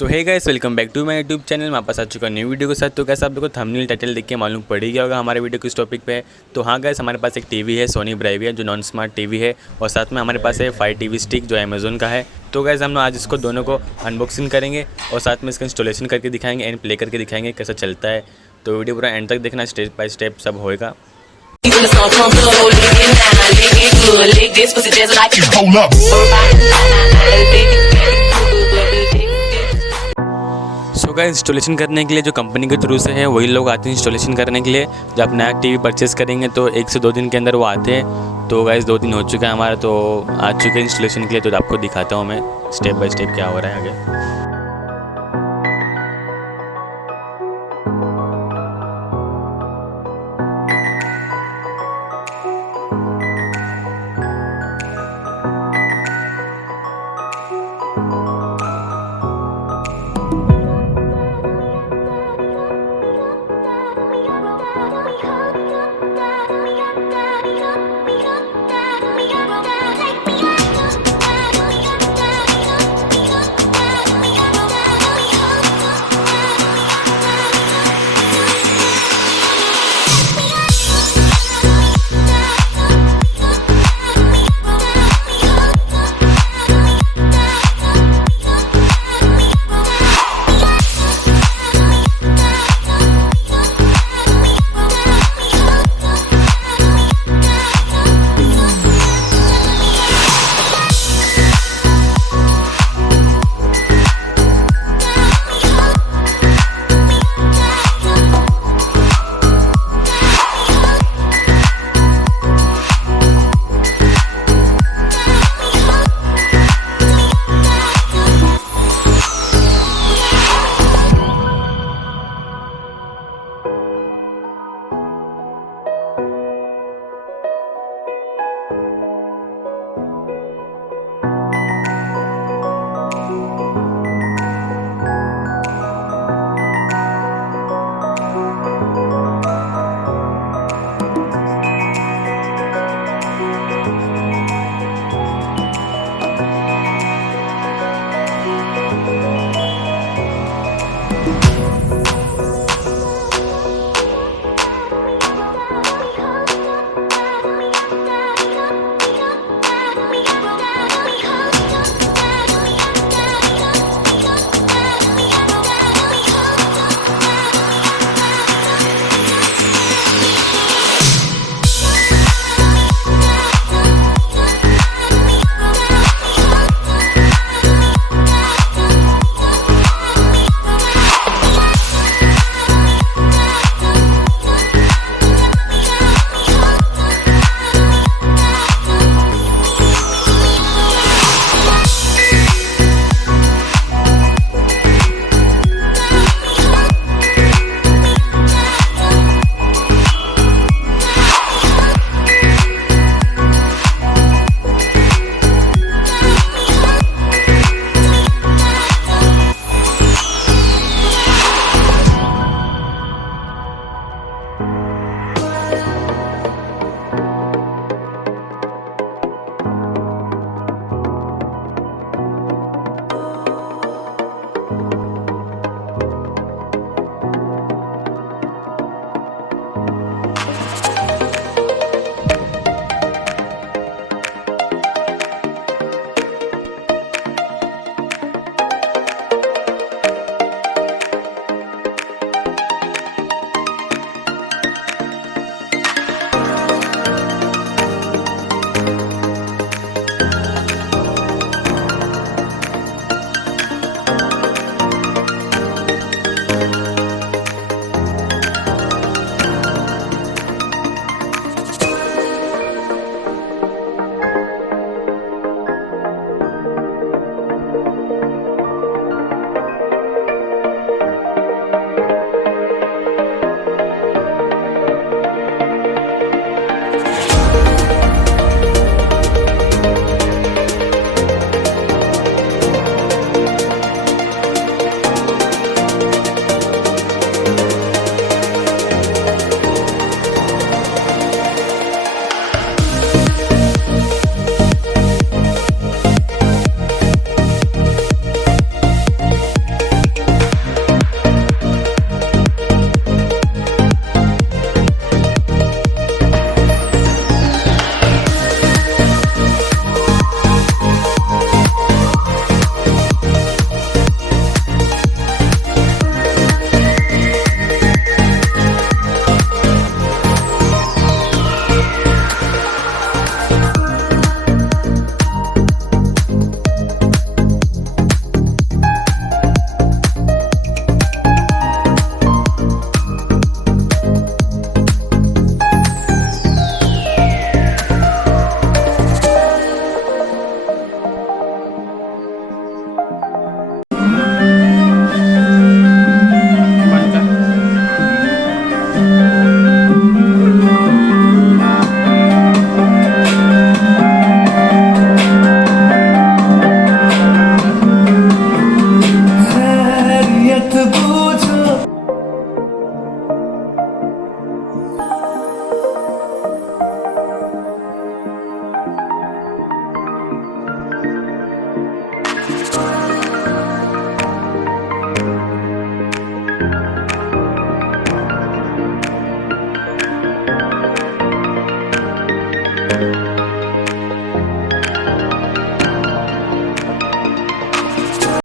So hey guys, welcome back to my YouTube channel. मैं वापस आ चुका न्यू वीडियो के साथ। तो कैसे आप लोगों को थंबनेल टाइटल देख के मालूम पड़ ही गया होगा हमारे वीडियो किस टॉपिक पे है। तो हाँ गाइस, हमारे पास एक टीवी है सोनी ब्रेविया जो नॉन स्मार्ट टीवी है, और साथ में हमारे पास है फायर टीवी स्टिक जो अमेज़न का है। तो गाइस हम लोग आज इसको दोनों को अनबॉक्सिंग करेंगे और साथ में इसका इंस्टॉलेशन करके दिखाएंगे एंड प्ले करके दिखाएंगे कैसा चलता है। तो वीडियो पूरा एंड तक देखना, स्टेप बाय स्टेप सब होएगा। सो गाइस, इंस्टॉलेशन करने के लिए जो कंपनी के थ्रू से है वही लोग आते हैं इंस्टॉलेशन करने के लिए। जब आप नया टीवी परचेज़ करेंगे तो 1 से 2 दिन के अंदर वो आते हैं। तो गाइस 2 दिन हो चुका है हमारा, तो आ चुके हैं इंस्टॉलेशन के लिए। तो आपको दिखाता हूँ मैं स्टेप बाय स्टेप क्या हो रहा है आगे।